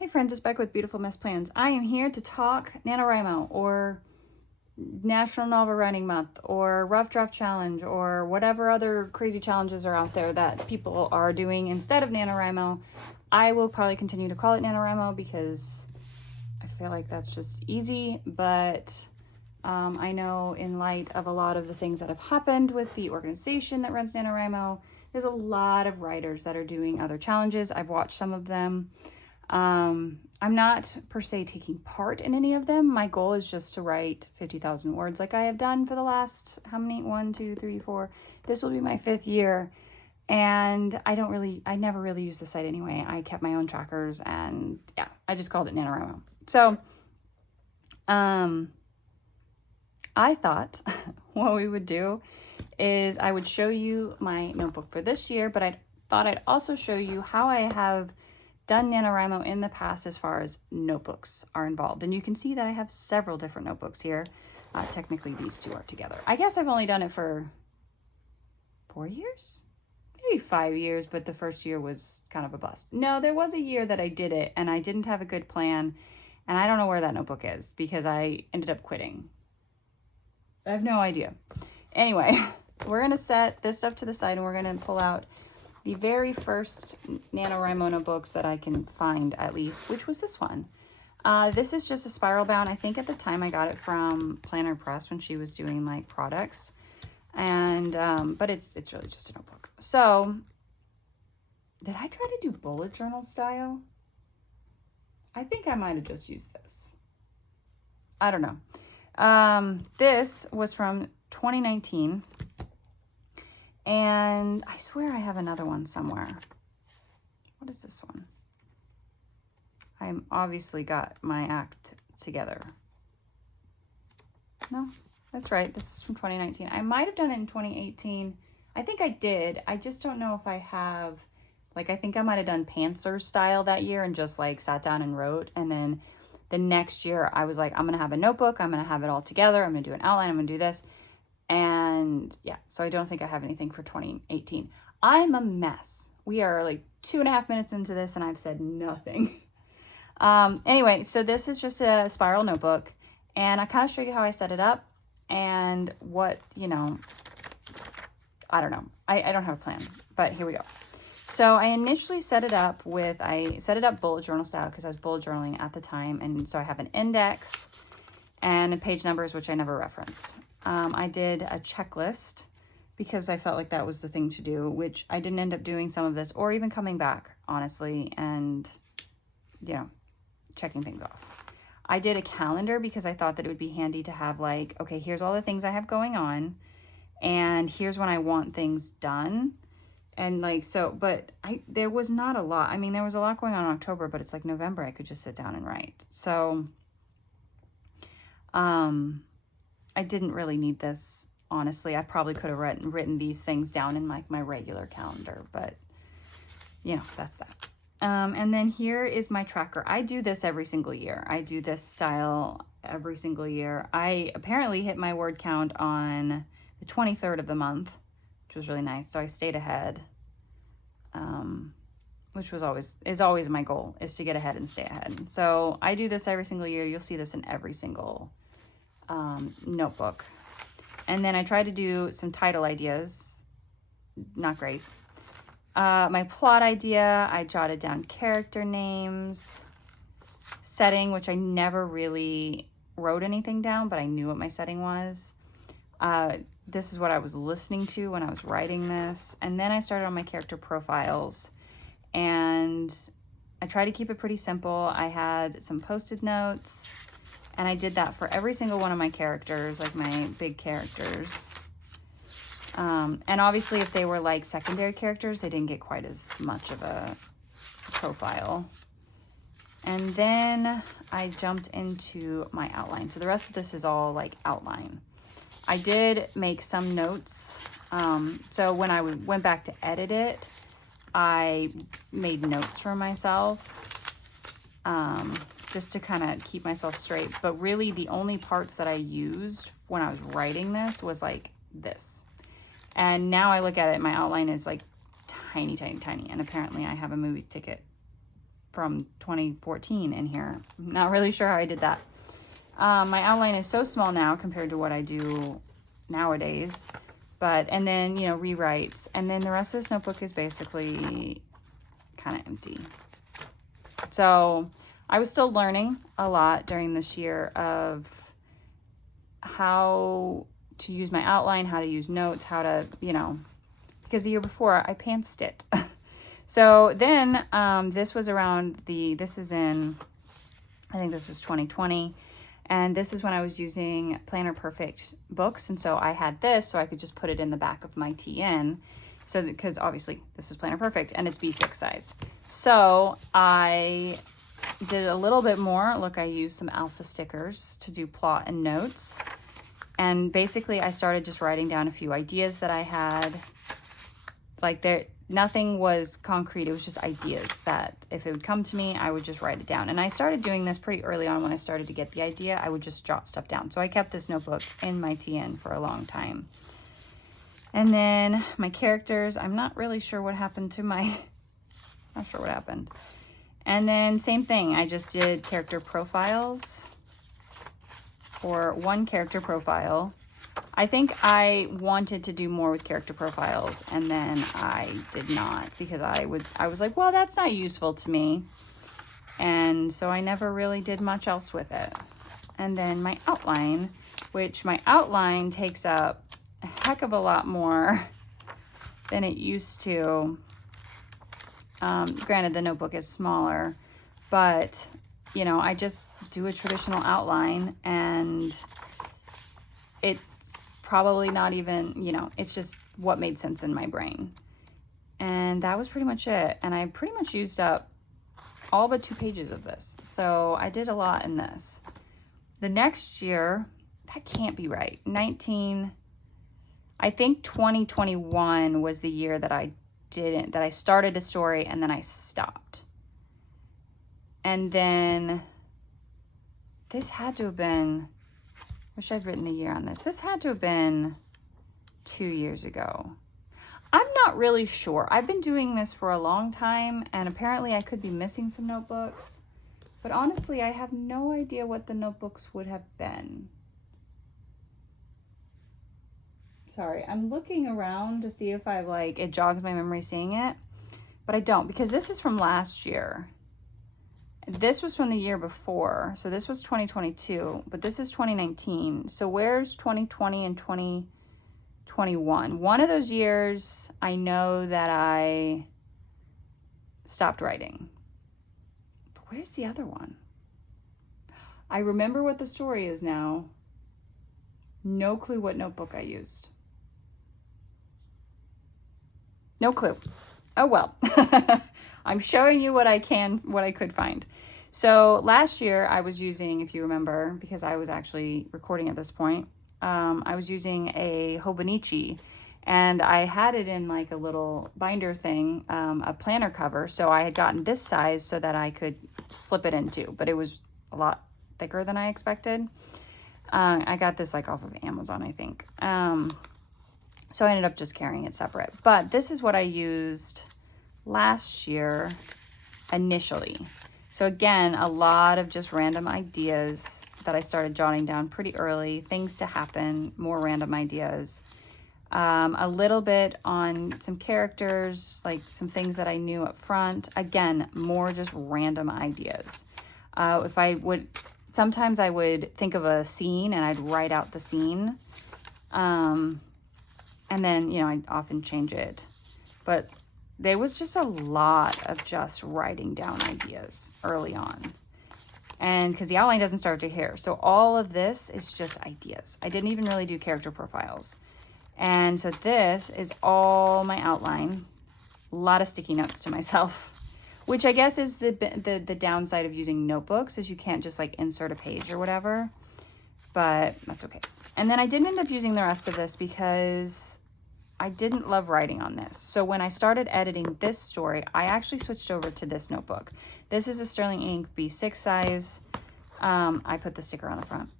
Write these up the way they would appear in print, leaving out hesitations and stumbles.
Hey friends, it's Beck with Beautiful Mess Plans. I am here to talk NaNoWriMo or National Novel Writing Month or Rough Draft Challenge or whatever other crazy challenges are out there that people are doing instead of NaNoWriMo. I will probably continue to call it NaNoWriMo because I feel like that's just easy, but I know in light of a lot of the things that have happened with the organization that runs NaNoWriMo, there's a lot of writers that are doing other challenges. I've watched some of them. I'm not per se taking part in any of them. My goal is just to write 50,000 words like I have done for the last, how many? 1, 2, 3, 4. This will be my 5th year. And I never really used the site anyway. I kept my own trackers and yeah, I just called it NaNoWriMo. So, I thought what we would do is I would show you my notebook for this year, but I thought I'd also show you how I have done NaNoWriMo in the past as far as notebooks are involved. And you can see that I have several different notebooks here. Technically, these two are together. I guess I've only done it for 4 years? Maybe 5 years, but the first year was kind of a bust. No, there was a year that I did it and I didn't have a good plan. And I don't know where that notebook is because I ended up quitting. I have no idea. Anyway, we're going to set this stuff to the side and we're going to pull out the very first NaNoWriMo notebooks that I can find, at least, which was this one. This is just a spiral bound. I think at the time I got it from Planner Press when she was doing like products. And, but it's really just a notebook. So, did I try to do bullet journal style? I think I might have just used this. I don't know. This was from 2019. And I swear I have another one somewhere. What is this one? I'm obviously got my act together. No, that's right. This is from 2019. I might have done it in 2018. I think I did. I just don't know if I have, like, I think I might have done pantser style that year and just like sat down and wrote. And then the next year I was like, I'm going to have a notebook. I'm going to have it all together. I'm going to do an outline. I'm going to do this. And yeah, so I don't think I have anything for 2018. I'm a mess. We are like 2.5 minutes into this and I've said nothing. Anyway, so this is just a spiral notebook and I kind of show you how I set it up and what, you know, I don't know. I don't have a plan, but here we go. So I initially set it up bullet journal style because I was bullet journaling at the time. And so I have an index and page numbers, which I never referenced. I did a checklist because I felt like that was the thing to do, which I didn't end up doing some of this or even coming back, honestly, and, you know, checking things off. I did a calendar because I thought that it would be handy to have like, okay, here's all the things I have going on and here's when I want things done. And like, so, but there was not a lot. I mean, there was a lot going on in October, but it's like November, I could just sit down and write. So, I didn't really need this, honestly. I probably could have written these things down in like my regular calendar, but you know, that's that. And then here is my tracker. I do this every single year. I do this style every single year. I apparently hit my word count on the 23rd of the month, which was really nice. So I stayed ahead, which is always my goal, is to get ahead and stay ahead. So I do this every single year. You'll see this in every single notebook. And then I try to do some title ideas. Not great. My plot idea, I jotted down character names, setting, which I never really wrote anything down, but I knew what my setting was. This is what I was listening to when I was writing this. And then I started on my character profiles and I tried to keep it pretty simple. I had some post-it notes and I did that for every single one of my characters, like my big characters. And obviously if they were like secondary characters, they didn't get quite as much of a profile. And then I jumped into my outline. So the rest of this is all like outline. I did make some notes. So when I went back to edit it, I made notes for myself. Just to kind of keep myself straight. But really the only parts that I used when I was writing this was like this. And now I look at it, my outline is like tiny, tiny, tiny. And apparently I have a movie ticket from 2014 in here. I'm not really sure how I did that. My outline is so small now compared to what I do nowadays. And then, you know, rewrites. And then the rest of this notebook is basically kind of empty. So I was still learning a lot during this year of how to use my outline, how to use notes, how to, you know, because the year before I pantsed it. So then this was around this is in, I think this was 2020. And this is when I was using Planner Perfect books. And so I had this so I could just put it in the back of my TN. So because obviously this is Planner Perfect and it's B6 size. So I did a little bit more. Look, I used some alpha stickers to do plot and notes. And basically I started just writing down a few ideas that I had. Like nothing was concrete. It was just ideas that if it would come to me, I would just write it down. And I started doing this pretty early on when I started to get the idea. I would just jot stuff down. So I kept this notebook in my TN for a long time. And then my characters, I'm not really sure what happened to not sure what happened. And then same thing, I just did character profiles for one character profile. I think I wanted to do more with character profiles and then I did not because I was like, well, that's not useful to me. And so I never really did much else with it. And then my outline, which my outline takes up a heck of a lot more than it used to. Granted, the notebook is smaller, but you know, I just do a traditional outline and it's probably not even, you know, it's just what made sense in my brain. And that was pretty much it. And I pretty much used up all but 2 pages of this. So I did a lot in this. The next year, that can't be right. I think 2021 was the year that I started a story and then I stopped. And then this had to have been, wish I'd written the year on this. This had to have been 2 years ago. I'm not really sure. I've been doing this for a long time and apparently I could be missing some notebooks. But honestly, I have no idea what the notebooks would have been. Sorry, I'm looking around to see if it jogs my memory seeing it, but I don't because this is from last year. This was from the year before, so this was 2022, but this is 2019. So where's 2020 and 2021? One of those years, I know that I stopped writing. But where's the other one? I remember what the story is now. No clue what notebook I used. No clue. Oh well. I'm showing you what I could find. So last year I was using, if you remember, because I was actually recording at this point, I was using a Hobonichi and I had it in like a little binder thing, a planner cover. So I had gotten this size so that I could slip it into, but it was a lot thicker than I expected. I got this like off of Amazon, I think. So I ended up just carrying it separate. But this is what I used last year initially. So again, a lot of just random ideas that I started jotting down pretty early, things to happen, more random ideas. A little bit on some characters, like some things that I knew up front. Again, more just random ideas. Sometimes I would think of a scene and I'd write out the scene. And then, you know, I'd often change it. But there was just a lot of just writing down ideas early on. And because the outline doesn't start to here. So all of this is just ideas. I didn't even really do character profiles. And so this is all my outline. A lot of sticky notes to myself, which I guess is the downside of using notebooks is you can't just like insert a page or whatever, but that's okay. And then I didn't end up using the rest of this because I didn't love writing on this. So when I started editing this story, I actually switched over to this notebook. This is a Sterling Ink B6 size. I put the sticker on the front.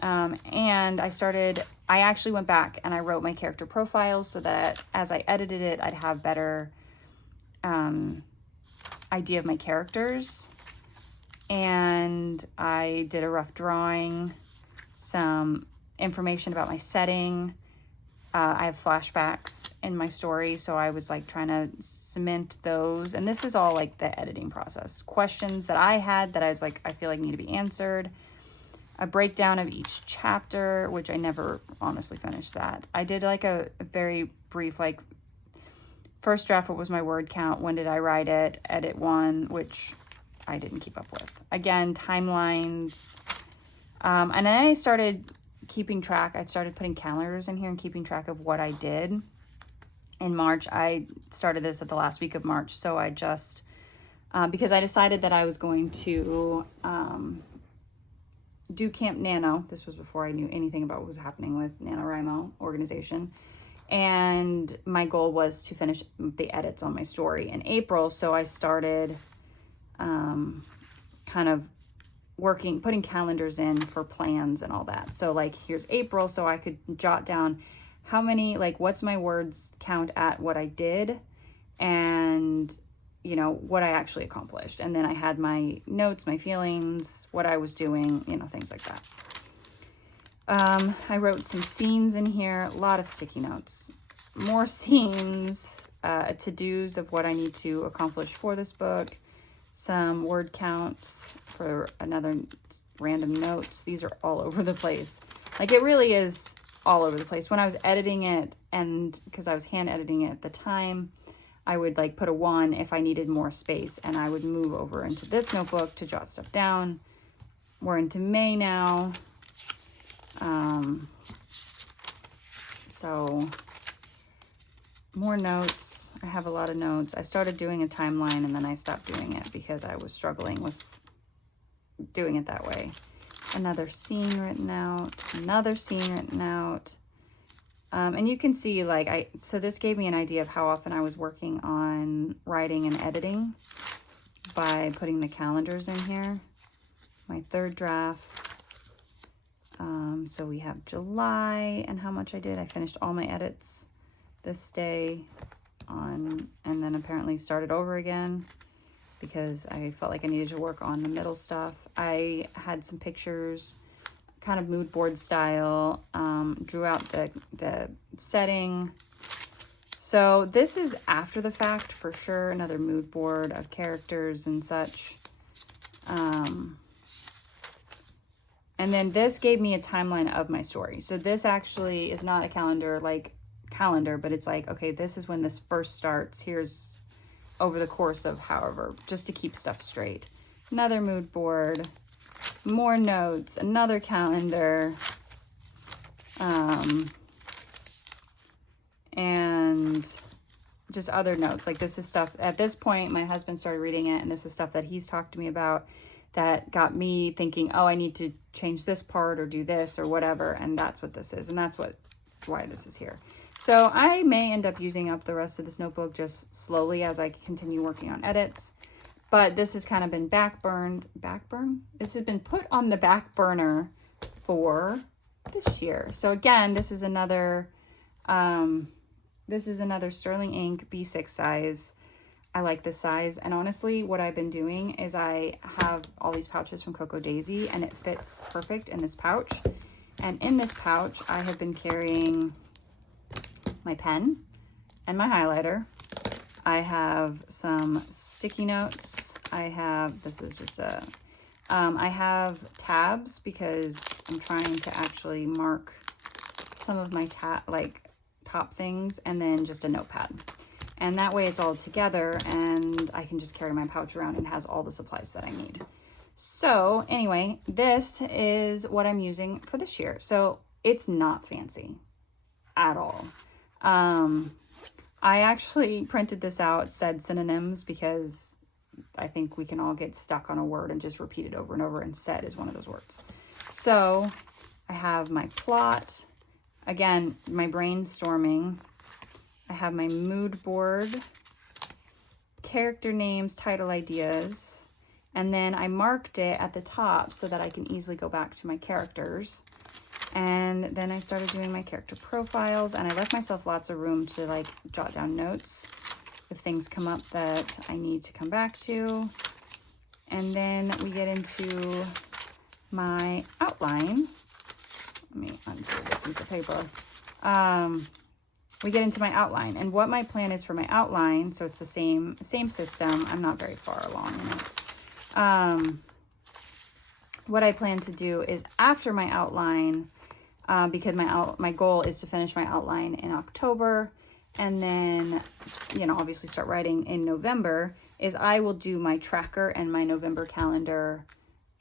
And I actually went back and I wrote my character profiles so that as I edited it, I'd have better idea of my characters, and I did a rough drawing, some information about my setting. I have flashbacks in my story, so I was like trying to cement those. And this is all like the editing process. Questions that I had that I was like, I feel like need to be answered. A breakdown of each chapter, which I never honestly finished that. I did like a very brief, like, first draft, what was my word count? When did I write it? Edit 1, which I didn't keep up with. Again, timelines. And then I started keeping track. I started putting calendars in here and keeping track of what I did in March. I started this at the last week of March. So I just, because I decided that I was going to do Camp Nano. This was before I knew anything about what was happening with NaNoWriMo organization. And my goal was to finish the edits on my story in April. So I started kind of putting calendars in for plans and all that. So like, here's April, so I could jot down how many, like, what's my words count at what I did, and, you know, what I actually accomplished. And then I had my notes, my feelings, what I was doing, you know, things like that. I wrote some scenes in here, a lot of sticky notes, more scenes, to-dos of what I need to accomplish for this book, some word counts for another random notes. These are all over the place. Like, it really is all over the place. When I was editing it, and because I was hand editing it at the time, I would like put a 1 if I needed more space, and I would move over into this notebook to jot stuff down. We're into May now. So more notes. I have a lot of notes. I started doing a timeline and then I stopped doing it because I was struggling with doing it that way. Another scene written out, another scene written out. And you can see, like, so this gave me an idea of how often I was working on writing and editing by putting the calendars in here. My third draft. So we have July and how much I did. I finished all my edits this day and then apparently started over again because I felt like I needed to work on the middle stuff. I had some pictures, kind of mood board style, drew out the setting. So this is after the fact for sure, another mood board of characters and such. And then this gave me a timeline of my story. So this actually is not a calendar, but it's like, okay, this is when this first starts. Here's over the course of however, just to keep stuff straight. Another mood board, more notes, another calendar, and just other notes. Like, this is stuff, at this point, my husband started reading it, and this is stuff that he's talked to me about that got me thinking, oh, I need to change this part or do this or whatever. And that's what this is. And that's why this is here. So I may end up using up the rest of this notebook just slowly as I continue working on edits. But this has kind of been backburned. This has been put on the back burner for this year. So again, this is another Sterling ink B6 size. I like this size, and honestly, what I've been doing is I have all these pouches from Coco Daisy, and it fits perfect in this pouch. And in this pouch, I have been carrying my pen and my highlighter. I have some sticky notes. I have tabs because I'm trying to actually mark some of my top things, and then just a notepad. And that way it's all together and I can just carry my pouch around and it has all the supplies that I need. So anyway, this is what I'm using for this year. So it's not fancy at all. I actually printed this out, said synonyms, because I think we can all get stuck on a word and just repeat it over and over, and said is one of those words. So I have my plot, again, my brainstorming. I have my mood board, character names, title ideas, and then I marked it at the top so that I can easily go back to my characters. And then I started doing my character profiles, and I left myself lots of room to like jot down notes. if things come up that I need to come back to. And then we get into my outline. Let me unfold a piece of paper. We get into my outline and what my plan is for my outline. So it's the same system. I'm not very far along in it. What I plan to do is after my outline, because my goal is to finish my outline in October, and then, you know, obviously start writing in November, is I will do my tracker and my November calendar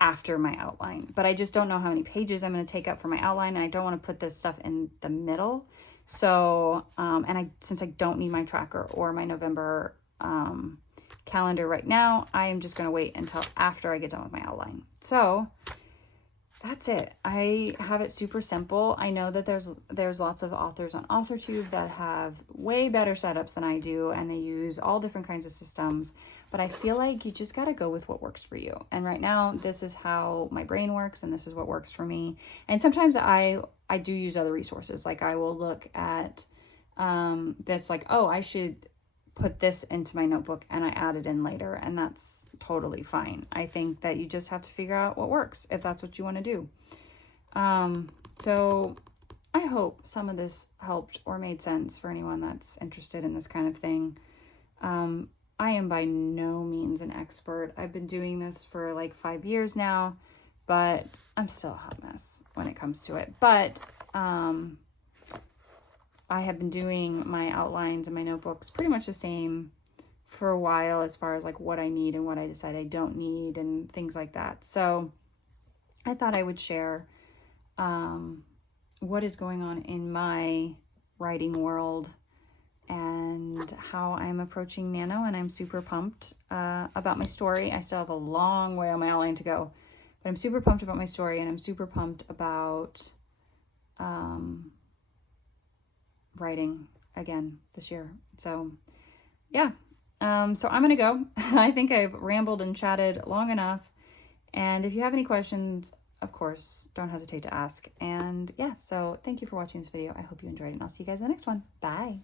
after my outline. But I just don't know how many pages I'm going to take up for my outline, and I don't want to put this stuff in the middle. So, since I don't need my tracker or my November calendar right now, I am just going to wait until after I get done with my outline. So that's it. I have it super simple. I know that there's lots of authors on AuthorTube that have way better setups than I do, and they use all different kinds of systems, but I feel like you just got to go with what works for you. And right now, this is how my brain works, and this is what works for me. And sometimes I do use other resources. Like I will look at this, like, oh, I should put this into my notebook, and I add it in later, and that's totally fine. I think that you just have to figure out what works if that's what you want to do. So I hope some of this helped or made sense for anyone that's interested in this kind of thing. I am by no means an expert. I've been doing this for like 5 years now, but I'm still a hot mess when it comes to it. But I have been doing my outlines and my notebooks pretty much the same for a while, as far as like what I need and what I decide I don't need and things like that. So I thought I would share what is going on in my writing world and how I'm approaching Nano, and I'm super pumped about my story. I still have a long way on my outline to go, but I'm super pumped about my story, and I'm super pumped about writing again this year. So yeah. So I'm gonna go. I think I've rambled and chatted long enough. And if you have any questions, of course, don't hesitate to ask. And yeah, so thank you for watching this video. I hope you enjoyed it, and I'll see you guys in the next one. Bye.